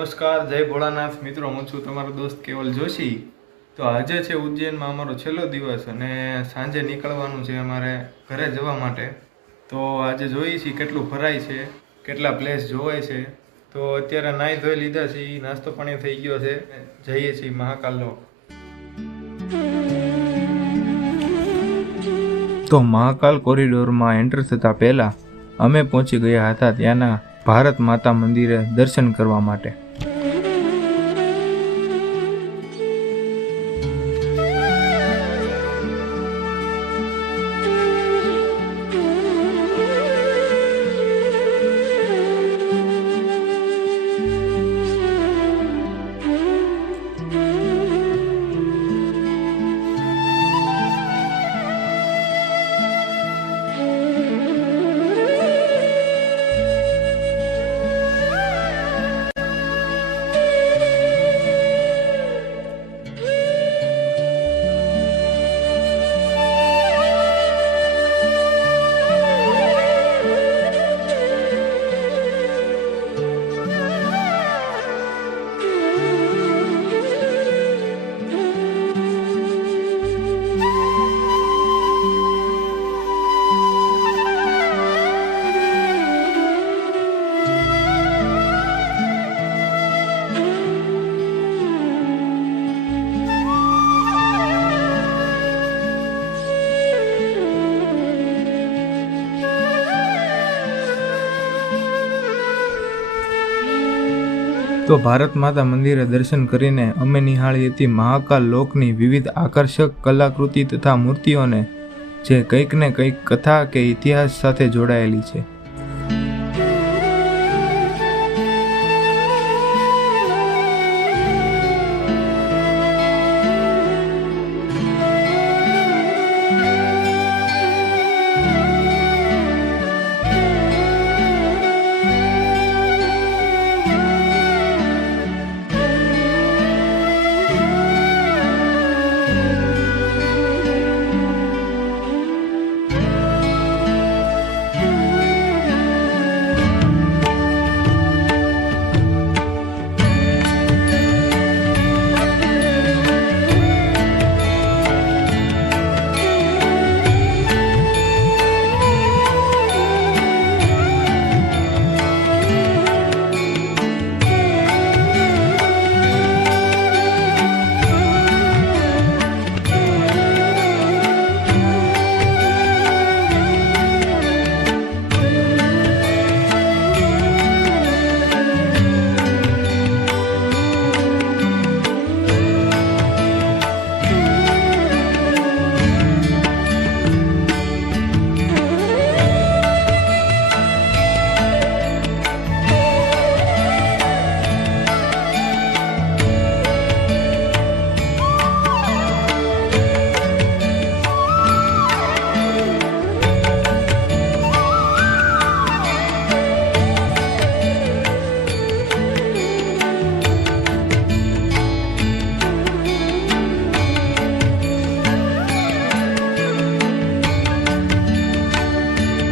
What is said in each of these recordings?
નમસ્કાર, જય ભોળાનાથ મિત્રો, હું છું તમારો દોસ્ત કેવલ જોશી। તો આજે છે ઉજ્જૈનમાં અમારો છેલ્લો દિવસ અને સાંજે નીકળવાનું છે અમારે ઘરે જવા માટે। તો આજે જોઈએ છીએ કેટલું ભરાય છે, કેટલા પ્લેસ જોવાય છે। તો અત્યારે નાહી ધોઈ લીધા છે, નાસ્તો પાણી થઈ ગયો છે, જઈએ છીએ મહાકાલ લોક। તો મહાકાલ કોરિડોરમાં એન્ટર થતાં પહેલાં અમે પહોંચી ગયા હતા ત્યાંના ભારત માતા મંદિરે દર્શન કરવા માટે। તો ભારત માતા મંદિરે દર્શન કરીને અમે નિહાળી હતી મહાકાલ લોકની વિવિધ આકર્ષક કલાકૃતિ તથા મૂર્તિઓને, જે કંઈક ને કંઈક કથા કે ઇતિહાસ સાથે જોડાયેલી છે।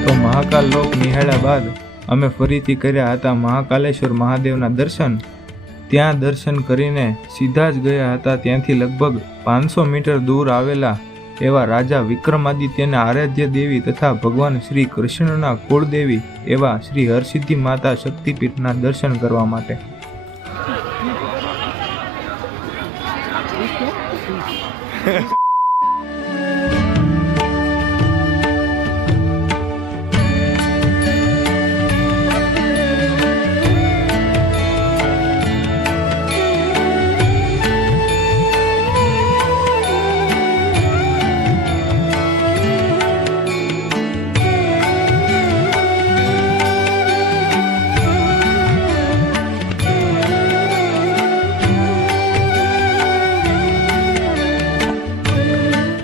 તો મહાકાલ લોક નિહાળ્યા બાદ અમે ફરીથી કર્યા હતા મહાકાલેશ્વર મહાદેવના દર્શન। ત્યાં દર્શન કરીને સીધા જ ગયા હતા ત્યાંથી લગભગ 500 મીટર દૂર આવેલા એવા રાજા વિક્રમાદિત્યના આરાધ્ય દેવી તથા ભગવાન શ્રી કૃષ્ણના કુળદેવી એવા શ્રી હરસિદ્ધિ માતા શક્તિપીઠના દર્શન કરવા માટે।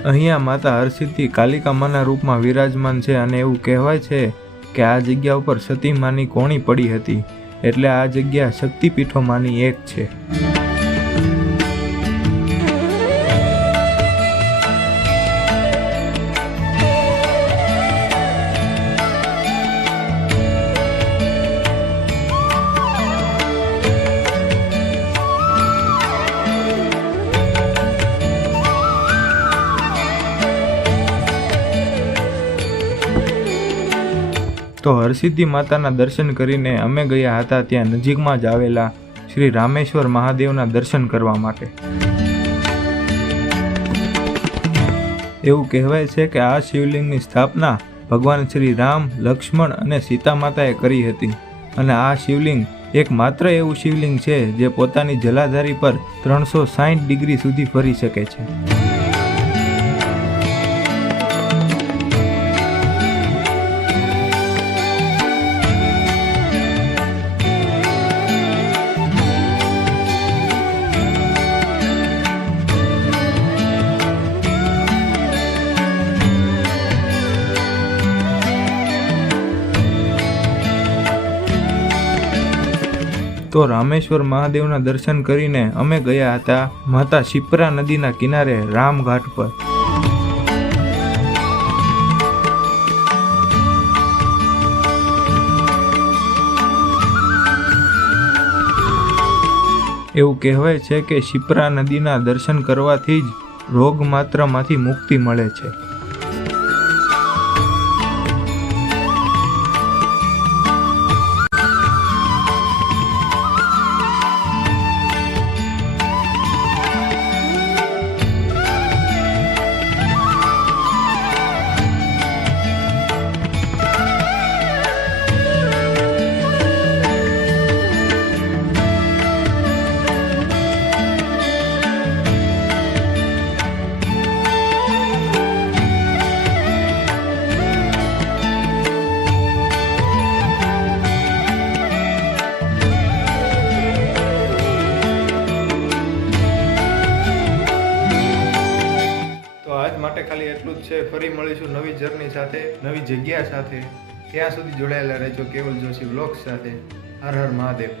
અહીંયા માતા હરસિદ્ધિ કાલિકા માના રૂપમાં વિરાજમાન છે અને એવું કહેવાય છે કે આ જગ્યા ઉપર સતી માની કોણી પડી હતી, એટલે આ જગ્યા શક્તિપીઠોમાંની એક છે। તો હરસિદ્ધિ માતાના દર્શન કરીને અમે ગયા હતા ત્યાં નજીકમાં જ આવેલા શ્રી રામેશ્વર મહાદેવના દર્શન કરવા માટે. એવું કહેવાય છે કે આ શિવલિંગની સ્થાપના ભગવાન શ્રી રામ, લક્ષ્મણ અને સીતા માતાએ કરી હતી અને આ શિવલિંગ એક માત્ર એવું શિવલિંગ છે જે પોતાની જલાધારી પર 360 ડિગ્રી સુધી ફરી શકે છે. તો રામેશ્વર મહાદેવના દર્શન કરીને અમે ગયા હતા માતા શિપ્રા નદીના કિનારે રામઘાટ પર. એવું કહેવાય છે કે શિપ્રા નદીના દર્શન કરવાથી જ રોગ માત્રમાંથી મુક્તિ મળે છે. માટે ખાલી એટલું જ છે. ફરી મળીશું નવી જર્ની સાથે, નવી જગ્યા સાથે. ત્યાં સુધી જોડાયેલા રહેજો કેવલ જોશી વ્લોગ્સ સાથે. હર હર મહાદેવ.